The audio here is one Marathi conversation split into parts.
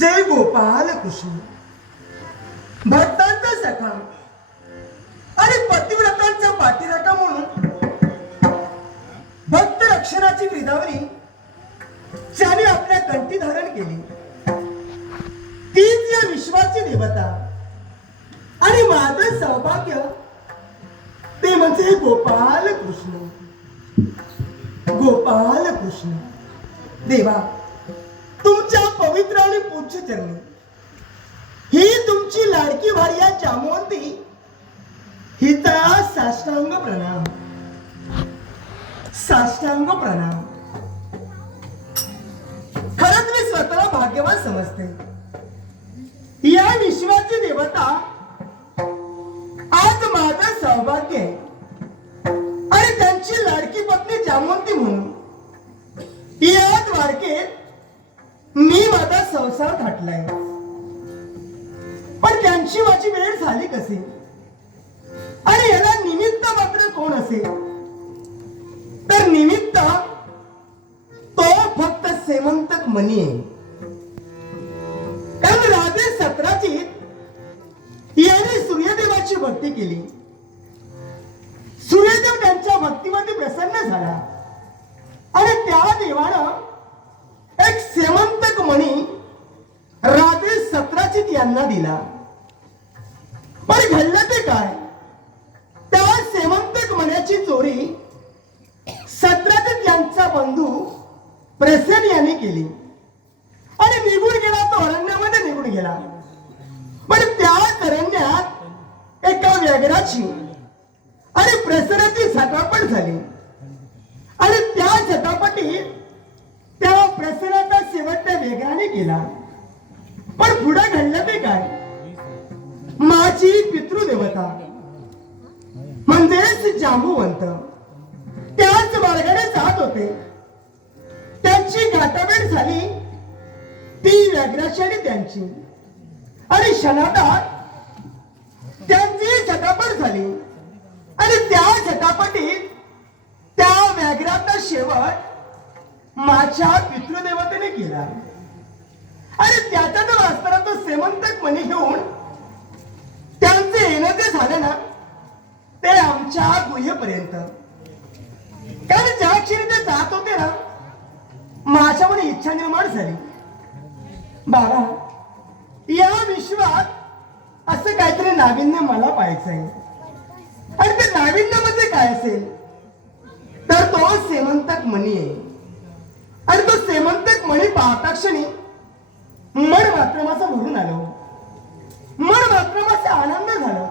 जय गोपाल कृष्ण. भक्तांचा सखा आणि पतिव्रतांचा पाठीराखा म्हणून भक्त रक्षणाची गिरदावरी ज्याने आपल्या कंठी धारण केली तीच या विश्वाची देवता आणि माझं सौभाग्य ते म्हणजे गोपाल कृष्ण. गोपाल कृष्ण देवा, तुमच्या पवित्र आणि पूज्य चरणी ही तुमची लाडकी भार्या जामवंती हिचा साष्टांग प्रणाम. साष्टांग प्रणाम. खरंच मी स्वतःला भाग्यवान समजते. या विश्वाची देवता आज माझं सौभाग्य आहे आणि त्यांची लाडकी पत्नी जामवंती म्हणून या द्वारकेत मी माझा संसार थाटलाय. पण त्यांची माझी वेळ झाली कशी आणि याला निमित्त मात्र कोण असेल तर निमित्त तो फक्त सेमंतक मनी आहे. कारण राजे सतराजीत याने सूर्यदेवाची भक्ती केली. सूर्यदेव त्यांच्या भक्तीमध्ये प्रसन्न झाला आणि त्या देवानं एक सेमंतक मणी राजे सतराजीत यांना दिला. पण घडलं ते काय, त्या सेमंतक मण्याची चोरी सतराजीत यांचा बंधू प्रसेन यांनी केली आणि निघून गेला. तो अरण्यामध्ये निघून गेला. पण त्याच अरण्यात एका व्याघ्राची आणि प्रसेनाची झटापट झाली आणि त्या झटापटीत त्या प्रसेनाचा शेवट त्या व्याघ्राने केला. पण पुढे घडलं ते काय, माझी पितृदेवता म्हणजेच जांबुवंत त्याच मार्गाने जात होते. त्यांची गाठाभेट झाली ती व्याघ्राची आणि त्यांची आणि क्षणार्धात त्यांची झटापट झाली आणि त्या झटापटीत त्या व्याघ्राचा शेवट माझ्या पितृदेवतेने केला आणि त्याच्यात असताना तो सेमंतक मणी घेऊन त्यांचे येणं जे झालं ना ते आमच्या गुहेपर्यंत. कारण ज्या क्षणी ते जात होते ना माझ्यामध्ये इच्छा निर्माण झाली, बाबा या विश्वात असं काहीतरी नाविन्य मला पाहायचंय. आणि ते नाविन्य म्हणजे काय असेल तर तो सेमंतक मणी आहे. आणि तो सेमंतक मणी पाहता क्षणी मन मात्र माझं भरून आलं. मन मात्र माझा आनंद झाला.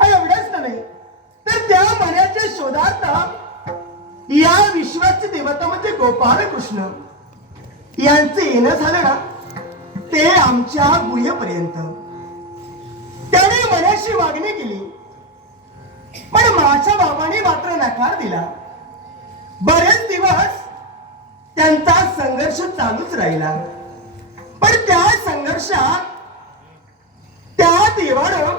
आणि एवढंच नव्हे तर त्या मण्याच्या शोधार्थ या विश्वाचे देवता म्हणजे गोपाल कृष्ण यांचे येणं झालं ना ते आमच्या गुहेपर्यंत. त्याने मनाशी मागणी केली पण माझ्या बाबाने मात्र नकार दिला. बरेच दिवस त्यांचा संघर्ष चालूच राहिला. पण त्या संघर्षात त्या देवानं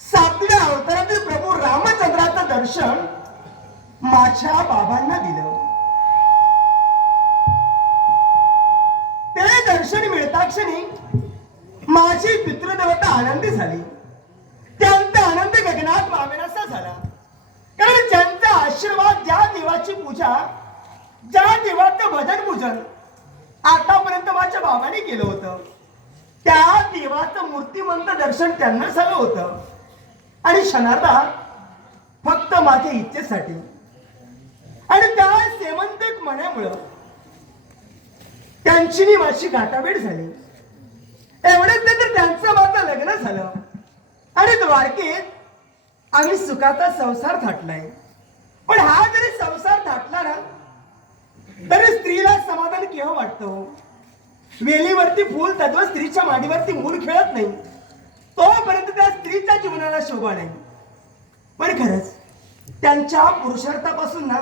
7व्या अवतारातील प्रभू रामचंद्राचं दर्शन माझ्या बाबांना दिलं. ते दर्शन मिळता क्षणी माझी पितृदेवता आनंदी झाली. त्यांचा आनंद गगनात मावेनासा झाला. कारण ज्यांचा आशीर्वाद, ज्या देवाची पूजा, ज्या देवाचं भजन पूजन आतापर्यंत माझ्या बाबाने केलं होतं त्या देवाचं मूर्तिमंत दर्शन त्यांना झालं होतं. आणि क्षणार्धात फक्त माझ्या इच्छेसाठी आणि त्या सेमंतक मण्यामुळं त्यांची माझी गाठाभेट झाली. एवढंच नाही तर त्यांचं माझं लग्न झालं आणि द्वारकेत आम्ही सुखाचा संसार थाटलाय. पण हा जरी संसार थाटला ना तरी स्त्रीला समाधान केव्हा वाटतो. वेलीवरती फूल तत्व स्त्रीच्या मांडीवरती मूल खेळत नाही तोपर्यंत त्या स्त्रीच्या जीवनाला शोभा नाही. पण खरंच त्यांच्या पुरुषार्थापासून ना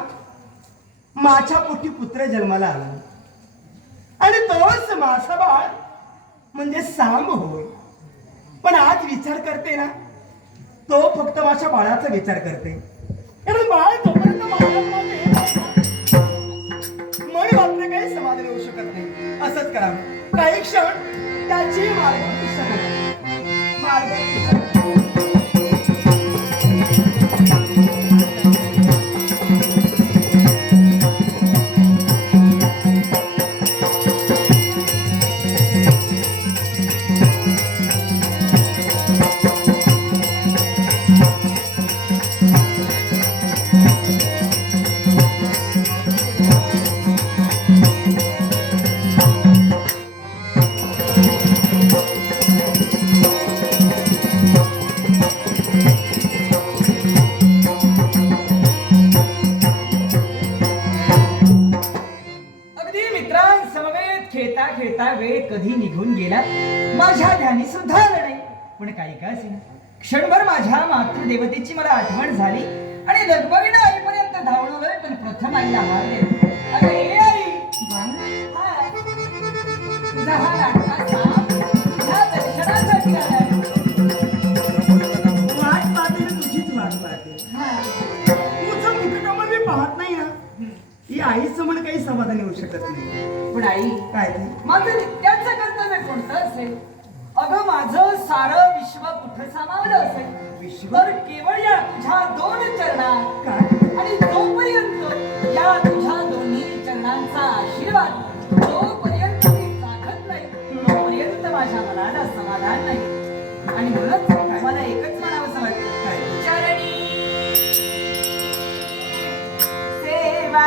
माझ्या पोटी पुत्र जन्माला आला आणि तोच माझा बाळ म्हणजे सांब होय. पण आज विचार करते ना तो फक्त माझ्या बाळाचा विचार करते. कारण बाळ तोपर्यंत मन मात्र काही समाधान होऊ शकत नाही. असंच करावं. काही क्षण त्याची मार्गदर्शन खेळता वेळ कधी निघून गेला माझ्या ध्यानी सुद्धा आलं नाही. पण काही का असेना क्षणभर माझ्या मातृदेवतेची मला आठवण झाली आणि लगबगीने आईपर्यंत धावलोय. पण प्रथम आईला हार दिला. अगं ए आई, तुझा हा लाडका साप तुझ्या दर्शनासाठी आलाय. वाट पाहते ना, तुझीच वाट पाहते. तुझं मुखकमल मी पाहत नाही ना, ही आईचं मन काही समाधानी होऊ शकत नाही. पण आई, काय माझं नित्याचं कर्तव्य कोणतं असेल? अगं माझं सारं विश्व कुठं सामावलं असेल? तर केवळ या तुझ्या दोन चरणात. काय आणि जोपर्यंत या तुझ्या दोन्ही चरणांचा आशीर्वाद जोपर्यंत मी चाखत नाही तोपर्यंत माझ्या मनाला समाधान नाही. आणि म्हणूनच मला एकच म्हणावंसं वाटतं, काय चरणी सेवा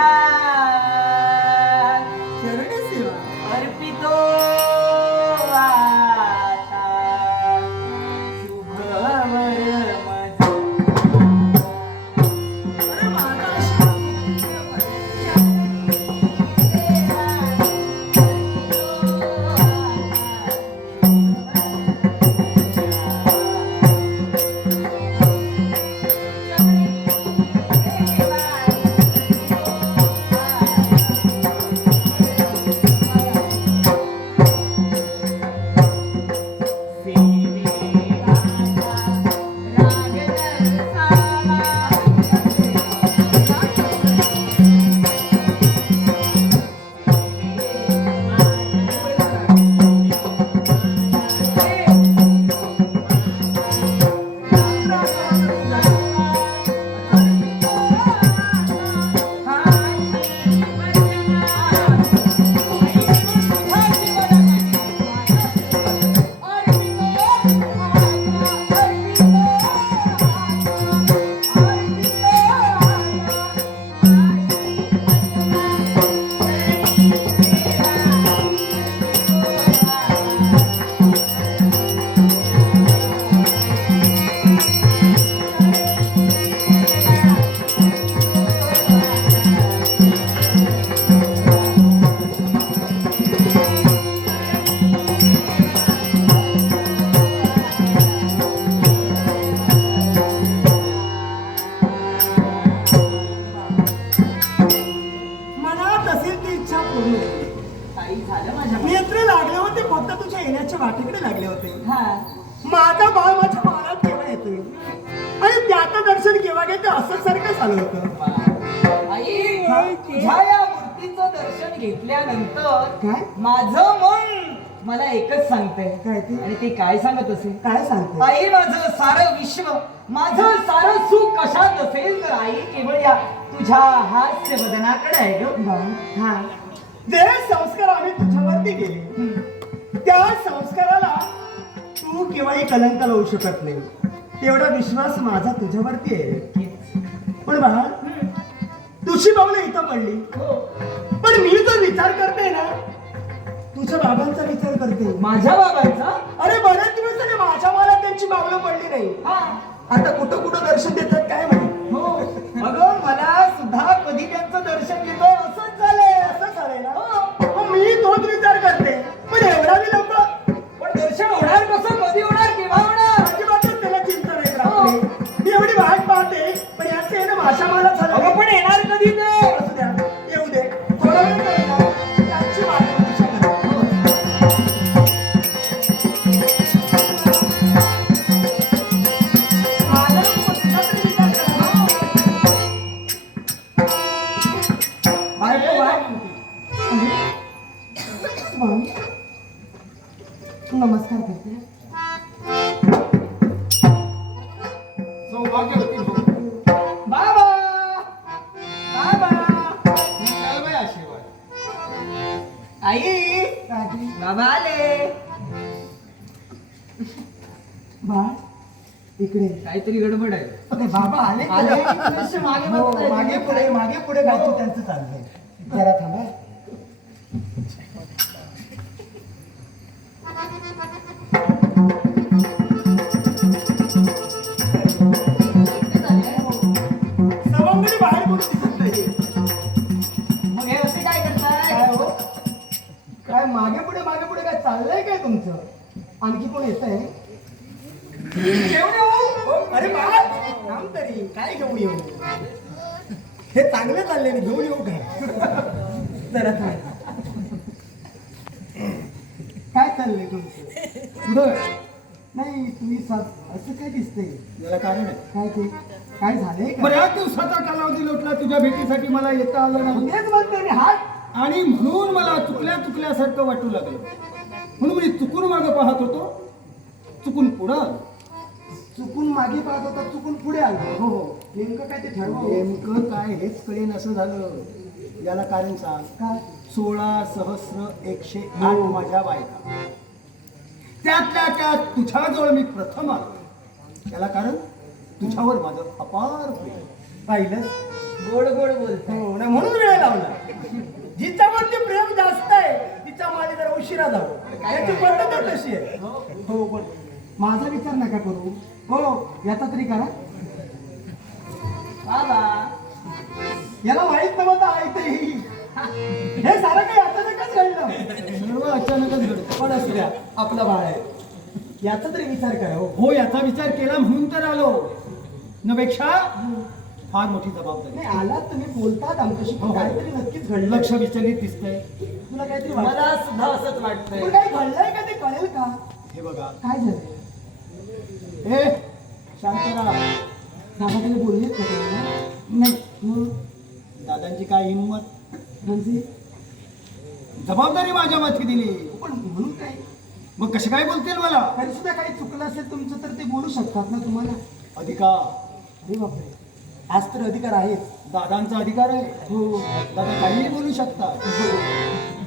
अर्पितो आता शुभवर मज. अरे माझा नेत्र लागले होते, फक्त तुझ्या येण्याच्या वाटेकडे लागले होते. माझा बाळ माझ्या बाळात केव्हा येतोय आणि त्याचं दर्शन केव्हा घेते असं सारखं चालू होतं. आई, तुझ्या या मूर्तीचं दर्शन घेतल्यानंतर काय माझं मन मला एकच सांगतंय. काय ते? आणि ते काय सांगत असेल? काय सांगते? आई, माझं सारं विश्व, माझं सारं सुख कशात असेल तर आई केवळ या तुझ्या हास्य वदनाकडे आहे ग. हा, जे संस्कार आम्ही तुझ्यावरती केले त्या संस्काराला तू केव्हाही कलंक लावू शकत नाही. तेवढा विश्वास माझा तुझ्यावरती आहे. पण बाळा, तुझी पावलं इथं पडली, पण मी जो विचार करते ना, तुझ्या बाबांचा विचार करते. माझ्या बाबांचा? अरे बरेच दिवस झाले माझ्या मला त्यांची पावलं पडली नाही. आता कुठं कुठं दर्शन देतात काय माहिती. हो, अगं मला सुद्धा कधी त्यांचं दर्शन घेतो असंच झालंय. असं झालंय ना, मग मी तोच विचार करते. पण एवढा विलंब, पण दर्शन होणार कसं, कधी होणार, केव्हा होणार? अजिबातच त्याला चिंता नाही राहते. मी एवढी वाट पाहते, पण याचं आहे ना भाषा मला झालं. अगं पण येणार कधी ते? असू द्या, येऊ दे, थोडा वेळ करेल ना, त्यांची मार्गदर्शन करेल. माझा कुठला तरी विचार करा. बायको बाय म्हणते. नमस्कार करते. सौभाग्यवती हो. बाबा बाबा चल बाई आशीर्वाद. आई काय बाबा आले. बा इकडे काहीतरी गडबड आहे. अरे बाबा आले आले. मागे मागे पुढे काय तू त्यांचं चाललंय. जरा थांबा. सवंगडी बाहेर कुठे दिसत नाही. मग हे असे काय करताय? काय हो काय मागे पुढे काय चाललंय काय तुमचं? आणखी कोण येत आहे? घेऊन येऊ. अरे बाबा थांब तरी. काय घेऊन येऊ? हे चांगलं चाललंय. घेऊन येऊ काय? जरा थांब. काय चाललंय तुमचं? पुढं नाही तुम्ही असं काय दिसतंय? याला कारण आहे. काय ते काय झालंय का? बऱ्याच दिवसाचा कालावधी लोटला तुझ्या भेटीसाठी मला येता आलं नाही तेच म्हणते मी. हात आणि म्हणून मला चुकल्यासारखं वाटू लागलं. म्हणून मी चुकून मागं पाहत होतो, चुकून पुढं आलो. चुकून मागे पाहत होता, चुकून पुढे आलो. हो हो. नेमकं काय ते ठरवा. नेमकं काय हेच कळेन असं झालं. याला कारण सांग. काय 16,108 माझ्या बायका, त्यातल्या त्यात तुझ्याजवळ मी प्रथम आलो. याला कारण तुझ्यावर माझं अपार प्रेम. पाहिलं? गोड गोड बोलताय. हो ना, म्हणून वेळ लावला. जिच्यावरती प्रेम जास्त आहे तिच्या मागे जरा उशिरा जावं. याची पद्धत तशी आहे. हो पण माझा विचार नका करू. हो याचा तरी करा. बाबा याला माहित नव्हतं आहे ते. हे सारं काही अचानकच घडलं. सर्व अचानकच घडतं. पण असू द्या, आपला बाळ आहे. याचा तरी विचार करा. हो हो, याचा विचार केला म्हणून तर आलो. नपेक्षा फार मोठी जबाबदारी. नाही आलात तुम्ही बोलतात आमच्याशी. पण काहीतरी नक्कीच घडलं. लक्ष विचलित दिसतंय. तुला काहीतरी मला वाटलं? सुद्धा असंच वाटतंय. पण काही घडलंय का ते कळेल का? हे बघा. काय झालं? ए शांतरा. दादा काही बोललेत का तुम्हाला? नाही, मग दादांची काय हिंमत. म्हणजे जबाबदारी माझ्या माथी दिली. पण म्हणून काय मग कसे काय बोलतील मला? तरी सुद्धा काही चुकलं असेल तुमचं तर ते बोलू शकतात ना तुम्हाला. अधिकार. अरे बापरे, आज तर अधिकार आहेच. दादांचा अधिकार आहे. हो दादा काहीही बोलू शकतात.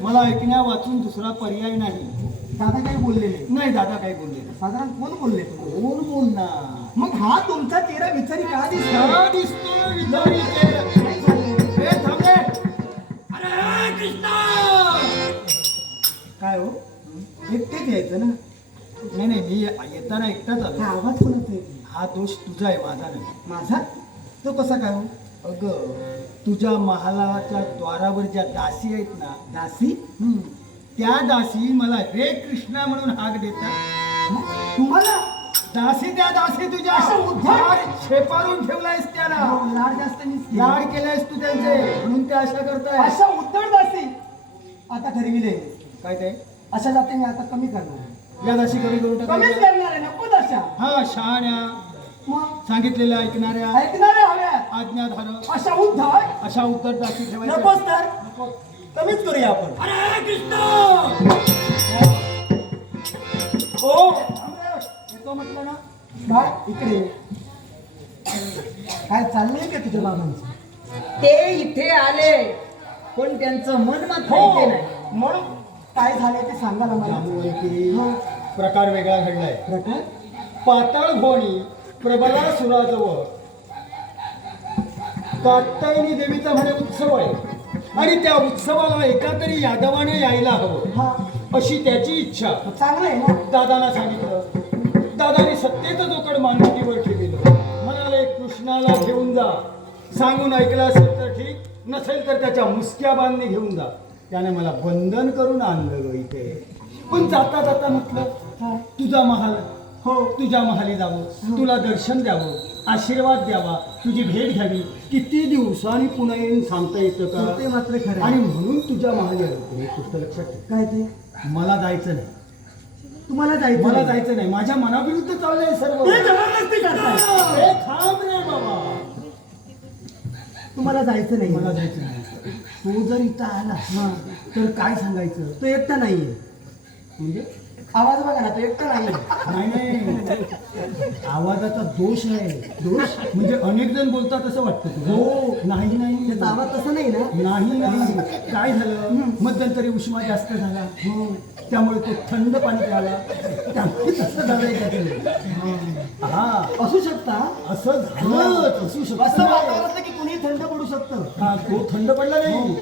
मला ऐकण्या वाचून दुसरा पर्याय नाही. दादा काही बोलले नाही. नाही, दादा काही बोलले नाही. साधारण कोण बोलले तुम्हाला? कोण बोलणार? मग हा तुमचा चेहरा विचारी का दिसतो? का दिसतोय विचारी केलं. काय झालं? ए, थांब रे. अरे कृष्णा. काय हो एकटेच यायचं ना? नाही नाही, मी येताना एकटाच हा आलो. आवाज कोणाचा आहे? हा दोष तुझा आहे, माझा नाही. माझा? तो कसा काय हो? अगं, तुझ्या महालाच्या द्वारावर ज्या दासी आहेत ना, दासी? त्या दासी मला रे कृष्णा म्हणून हाक देतात. तुम्हाला दासी त्या दासी तुझ्या असं उद्धट? फार शेपारून ठेवलायस त्याला. लाड जास्त मीच केला. लाड केलायस तू त्यांचे, म्हणून ते अशा करताय. अशा उद्धट दासी आता ठरविले. काय ते? अशा जाती मी आता कमी करणार. या दासी कमी करून कमीच टाकायच्या. करणार आहे. नको तशा. हा, शहाण्या, मग सांगितलेल्या ऐकणाऱ्या, ऐकणारे हव्या. आज्ञाधारक, अशा उद्धट अशा उत्तर दासी ठेवायच्या. नकोच तर कमीच करूया आपण. अरे कृष्ण. हो येतो म्हटलं ना. बाळ इकडे. काय चाललंय का तुझ्या बाबांचं? ते इथे आले पण त्यांचं मन मात्र इथे नाही. म्हणून काय झालंय ते सांगा ना मला. जांभूवंती, हो. प्रकार वेगळा घडलाय. प्रकार? पाताळ भोणी प्रबलासुराजवळ कात्यायनी देवीचा म्हणे उत्सव आहे आणि त्या उत्सवाला एका तरी यादवाने यायला हवं, हा अशी त्याची इच्छा. चांगलं आहे ना. दादांना सांगितलं. दादाने सत्तेचं जोकड मांडीवर ठेवलं. म्हणाले कृष्णाला घेऊन जा. सांगून ऐकलं असेल तर ठीक, नसेल तर त्याच्या मुसक्या बांधणे घेऊन जा. त्याने मला बंधन करून आणलं ग इथे. पण जाता जाता म्हटलं तुझा महाल, हो तुझ्या महाली जावं, तुला दर्शन द्यावं, आशीर्वाद द्यावा, तुझी भेट घ्यावी. किती दिवसांनी पुन्हा येऊन सांगता येतं का? ते मात्र खरं आणि आहे. म्हणून तुझ्या महाली आलो. एक गोष्ट लक्षात ठेव, काय ते? मला जायचं नाही. तुम्हाला जायचं? मला जायचं नाही. माझ्या मनाविरुद्ध चाललंय सर्व. ते जबरदस्ती करताय. ए, थांब रे बाबा. तुम्हाला जायचं नाही. मला जायचं नाही. तो जर इथं आला तर काय सांगायचं? तो एकटा नाहीये. म्हणजे आवाज बघा ना तो एकटा नाही. नाही आवाजाचा दोष आहे. दोष म्हणजे अनेक जण बोलतात असं वाटतं तुला? हो. नाही त्याचा आवाज तसा नाही ना. नाही काय झालं मध्यंतरी उष्मा जास्त झाला त्यामुळे तो थंड पाणी प्याला त्यामुळे तसं झालंय का ते? हा असू शकता. असं झालं असू असं शकतं. वातावरण की कुणी थंड पडू शकतं. हा तो थंड पडला नाही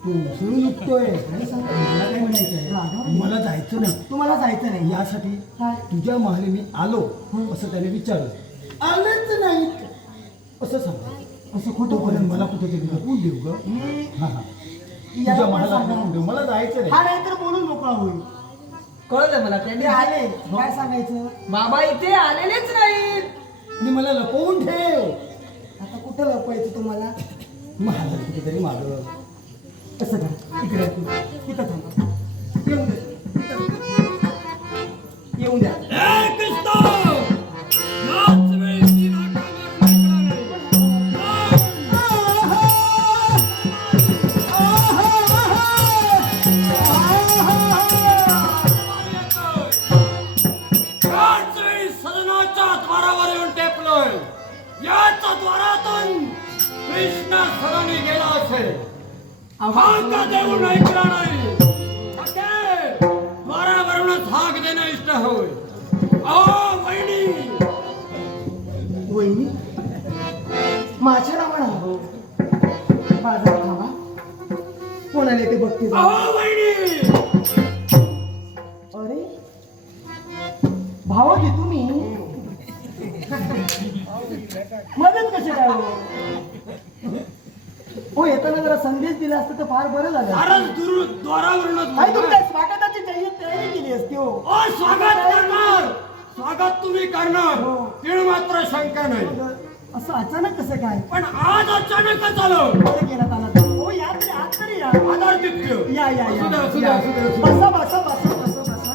तो उसळून निघतोय. मला काय म्हणायचंय मला जायचं नाही. तुम्हाला जायचं नाही. यासाठी काय? तुझ्या महाली मी आलो असं त्याने विचारलं. आलेच नाही असं सांग. असं खोटं तोपर्यंत मला कुठेतरी लपून देऊ ग. हा हा तुझ्या याला पण महालात सांगा. लपून देऊ मला जायचं हा नाही. नाही तर बोलून मोकळा होईल. कळलं मला ते त्यांनी आले काय सांगायचं. बाबा इथे आलेलेच नाहीत. आणि मला लपवून ठेव. आता कुठं लपवायचं तुम्हाला. महालात कुठेतरी माग. कसं करा इकडे या तुम्ही. इथं थांबा. येऊन द्या. येऊन द्या. सदनाच्या द्वारावर येऊन टेपलोय. याच द्वारातून कृष्ण सदनी गेला असेल. हाक देऊन ऐकला नाही. ओके. द्वारावरूनच हाक देणं इष्ट होय. अहो वहिनी. वहिनी माझ्या नावानं बाजारात थांबा. कोणाला ते बघते. अहो वहिनी. अरे भावाजी तुम्ही मदत कशी काय हो येताना जरा संदेश दिला असता तर फार बरं झालं. फारच दूर द्वारावरूनच आई तुमच्या स्वागताची तयारी केली असती हो. ओ स्वागत करणार. स्वागत तुम्ही करणार. हो. तीळ मात्र शंका नाही. असं अचानक कसं काय. पण आज अचानकच आलो. बरं केलं आला. हो या तरी आत तरी या. आधार तिथ्य. या या असू द्या, या असू द्या, या. असू द्या, असू द्या. बसा बसा बसा बसा बसा.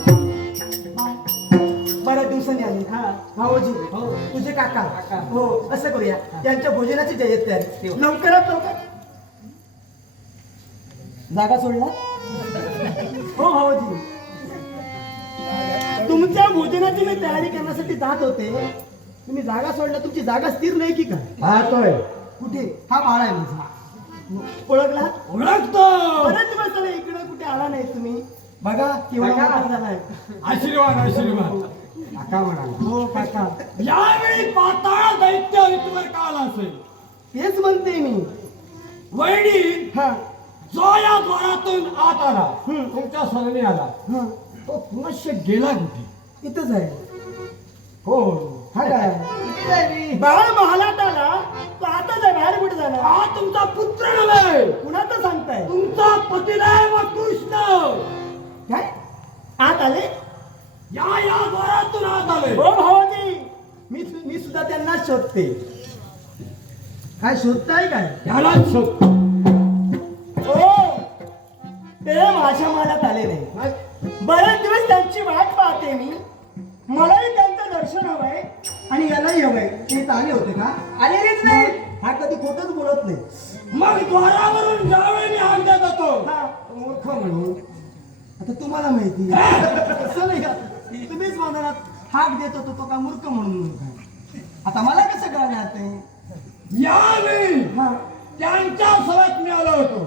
बऱ्याच दिवसांनी आली. हा भाऊजी हो तुझे काका हो असं करूया त्यांच्या भोजनाची जय्यत तयारी लवकरात लवकर. जागा सोडला हो भाऊजी. तुमच्या भोजनाची मी तयारी करण्यासाठी जात होते. तुम्ही जागा सोडला. तुमची जागा स्थिर नाही की काय. पाहतोय कुठे. हा बाळा आहे माझा. ओळखला. ओळखतो. बरेच दिवस झाले इकडे कुठे आला नाही तुम्ही. बघा केवढा मोठा झालाय. आशीर्वाद आशीर्वाद. काका म्हणाला. हो काका. यावेळी पाताळ दैत्य इथवर का आला असेल. तेच म्हणते मी. वहिनी हा जो या द्वारातून आत आला हम्म. तुमच्या सदनी आला हा तो पुनश्य गेला कुठे. इथंच आहे. हो हा काय बाळ महालात आला तो आताच आहे. बाहेर कुठे झाला. हा तुमचा पुत्र नव्हे. कुणाचं सांगताय. तुमचा पतिदेव कृष्ण. काय आत आले. या द्वारातून आत आले. हो भावाजी मी सुद्धा त्यांना शोधते. काय शोधताय काय. यालाच शोध. हो ते माझ्या मनात आले नाही. बरेच दिवस त्यांची वाट पाहते मी. मलाही त्यांचं दर्शन हवंय आणि यालाही हवंय. ते इथं आले होते का. आलेलेच नाही. हा कधी खोटच बोलत नाही. मग द्वारावरून ज्यावेळी मी हाक देत होतो हा मूर्ख म्हणून. आता तुम्हाला माहिती कसं नाही का. तुम्हीच मनात हाक देत होतो तो का मूर्ख म्हणून काय. आता मला कसं कळणार ते. यावेळी हा त्यांच्या सभेत मी आलो होतो.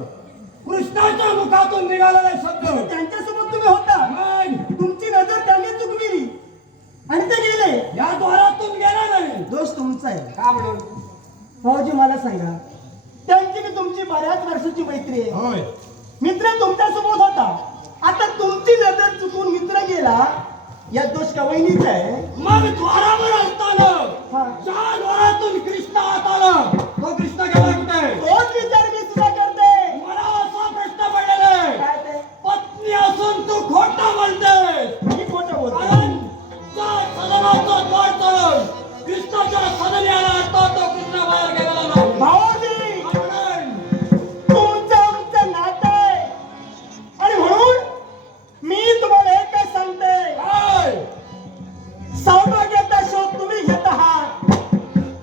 कृष्णाच्या मुखातून निघालेला शब्द. त्यांच्यासोबत तुम्ही होता. मग तुमची नजर त्यांनी चुकविली आणि ते गेले. या द्वारातून गेला नाही. दोष तुमचा आहे. का म्हणून. भाऊजी मला सांगा त्यांची की तुमची बऱ्याच वर्षाची मैत्री आहे. होय. मित्र तुमच्या सोबत होता. आता तुमची नजर चुकून मित्र गेला. या दोष का वहिनीचा आहे. मग द्वारावर असताना हा. ज्या द्वारातून कृष्ण आत आला तो कृष्ण गेला कुठे. तोच विचार मी सुद्धा करते. मला असा प्रश्न पडलेला आहे. काय ते पत्नी असून तू खोटं बोलतेस. मी खोटं बोलतो. कारण त्या सदनाचा द्वार तोडून कृष्णाच्या सदनी आला असता तो कृष्ण बाहेर गेलेला नाही. भाऊजी म्हणून तुमचं आमचं नातं आहे आणि म्हणून मी तुम्हाला एकच सांगते. काय? सौभाग्याचा शोध तुम्ही घेत आहात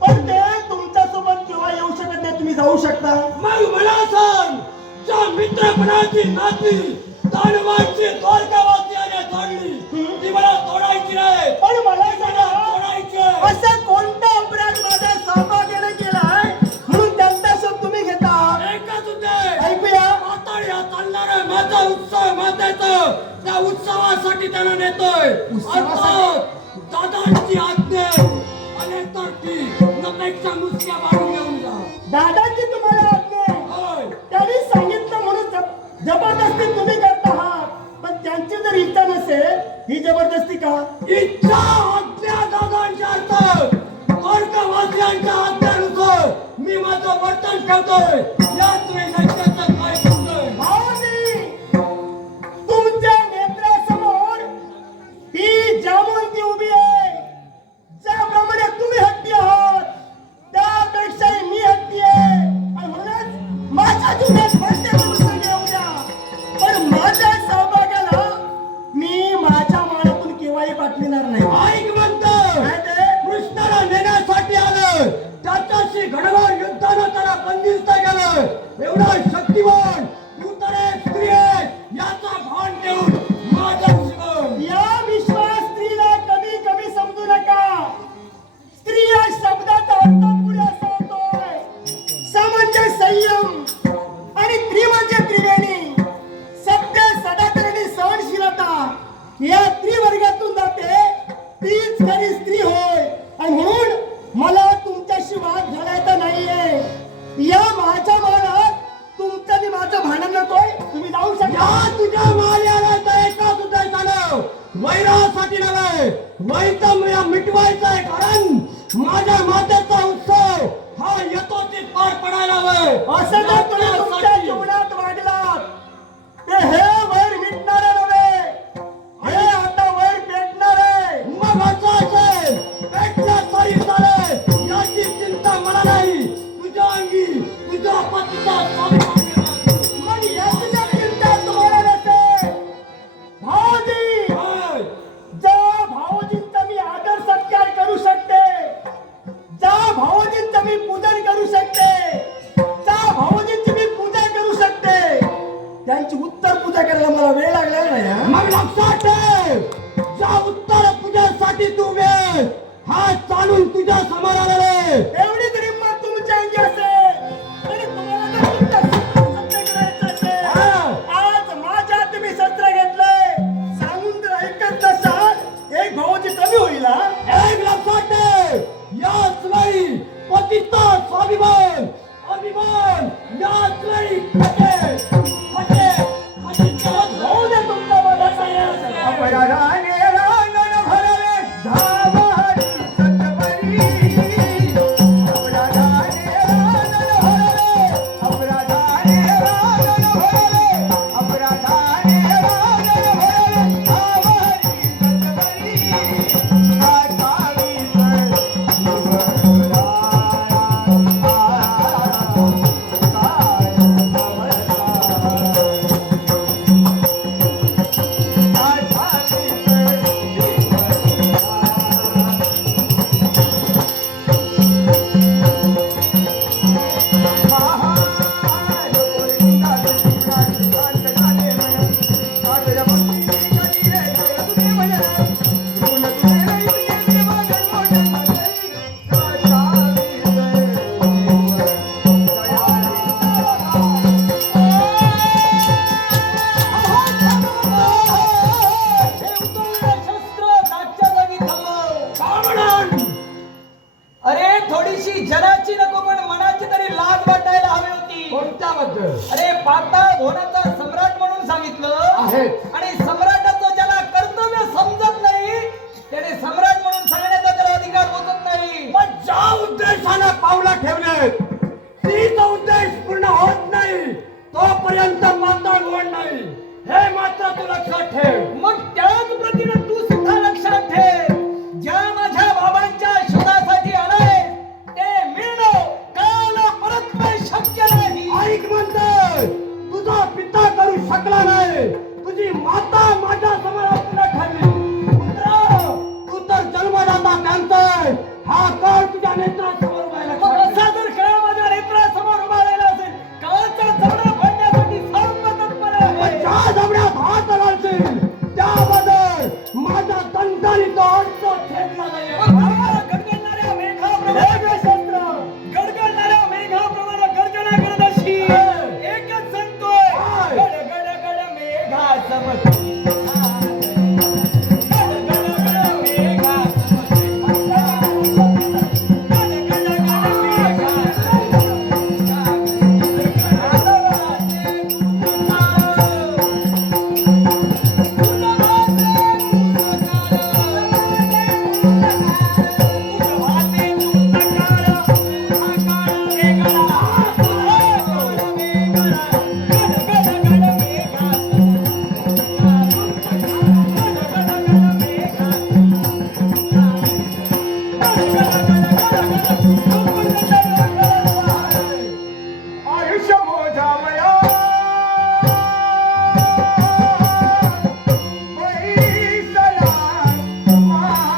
पण ते तुमच्या सोबत केव्हा येऊ शकत नाही. तुम्ही जाऊ शकता. मग मला सांग ज्या मित्रपणाची नाती दानवांची द्वारकावासियाने सोडली उत्सवासाठी त्यांना नेतोय. अर्थात दादांची आज्ञा आणि तर ती नपेक्षा मुसक्या मारून घेऊन जा. दादांची तुम्हाला आज्ञा आहे. होय. त्यांनी सांगितलं म्हणून जबरदस्ती तुम्ही करत आहात. पण त्यांची जर इच्छा नसेल ही जबरदस्ती का? इच्छा आज्ञा दादांच्या अर्थात वर्गवासियांच्या आज्ञानुसार मी माझं वर्तन करतोय. याच वेळी त्यांचं काय करतोय. भाऊजी, तुमच्या नेत्रासमोर ही जामवंती उभी आहे. ज्याप्रमाणे तुम्ही हट्टी आहात त्यापेक्षाही मी हट्टी आहे. आणि म्हणूनच माझ्या जीवनात भरते गोष्ट घेऊ द्या. पण माझ्या सौभाग्याला मी माझ्या मनातून केव्हाही पाठविणार नाही. ऐक म्हणतो काय ते? कृष्णाला नेण्यासाठी आलं. त्याच्याशी घडवळ युद्धानं त्याला बंदिस्त केलं. एवढा शक्तिवान तू तर एक स्त्री आहे याचा भान ठेवून माझं शिकव. या विश्वास स्त्रीला कमी कमी समजू नका. स्त्री या शब्दाचा अर्थ पुढे असा होतोय स म्हणजे संयम आणि त्रि म्हणजे त्रिवेणी. सत्य, सदाचार आणि सहनशीलता या त्रिवर्गातून जाते. तीच खरी स्त्री होय. आणि म्हणून मला तुमच्याशी वाद घालायचा नाहीये. या माझ्या मनात तुमचं आणि माझं भांडण नकोय. तुम्ही जाऊ शकता. या तुझ्या माल्याला तर एकाच उद्देशानं वैरासाठी नव्हे वैतम्य मिटवायचं आहे. कारण माझ्या मातेचा उत्सव हा यथोचित पार पडायला हवंय. असं जर तुम्ही तुमच्या जीवनात वागलात ते हे वैर मिटणार नव्हे. हे आता वैर पेटणार आहे. मग असं असेल पेटल्या तरी चालेल याची चिंता मला नाही. तुझ्या अंगी तुझ्या पतीचा स्वाभिमान निर्माण. मग याची जर चिंता तुम्हाला नसेल भाऊजी, होय. ज्या भाऊजींचा मी आदर सत्कार करू शकते, ज्या भाऊजींचं मी पूजन करू शकते, ज्या भाऊजींची मी पूजा करू शकते, त्यांची उत्तर पूजा करायला मला वेळ लागलेला नाही हा? मग लक्षात ठेव ज्या उत्तर पूजेसाठी तू वेळ हा चालून तुझ्या समोर आलेले. एवढी तरी हिंमत तुमच्या अंगी असेल आणि तुम्हाला जर तुमच्या सत्य करायचं असेल, आज माझ्या तुम्ही शस्त्र घेतलंय सांगून जर ऐकत नसाल एक भाऊजी कमी होईल हा? एक लक्षात ठेव याच वेळी पतीचा स्वाभिमान अभिमान याच वेळी फटे फटे फटे होऊ दे तुमचा मनाचा यश. अपराधाने रांगण भरले धाव हरी सत्वरी. अपराधाने रांगण भरले, अपराधाने रांगण भरले, अपराधाने रांगण भरले धाव हरी सत्वरी. कासावी अरे थोडीशी जनाची नको पण मनाची तरी लाज वाटायला हवी होती. कोणत्याबद्दल अरे पाताळ भोनाचा सम्राट म्हणून सांगितलं आहे. आणि सम्राटाचं ज्याला कर्तव्य समजत नाही त्याने सम्राट म्हणून सांगण्याचा त्याला अधिकार होत नाही. पण ज्या उद्देशाने पावलं ठेवले तीच उद्देश पूर्ण होत नाही तोपर्यंत मात्र गोड नाही. हे मात्र तू लक्षात ठेव. मग त्याच प्रतीने तू सुद्धा लक्षात ठेव ज्या माझ्या बाबांच्या शोधासाठी आलाय ते मिळणं काला परत काही शक्य नाही. ऐक म्हणतोय तुझा पिता करू शकला नाही. तुझी माता माझ्या समोर तुला ठरली. पुत्रा तू तर जन्मदाता त्यांचा हा काळ तुझ्या नेत्रासमोर व्हायला मग असा जर काळ माझ्या नेत्रासमोर उभा राहिला असेल काळचा जबडा फाडण्यासाठी सर्व तत्पर आहे. ज्या जबड्यात हात घालतील त्याबद्दल माझ्या दंडाने तो अर्थ छेदला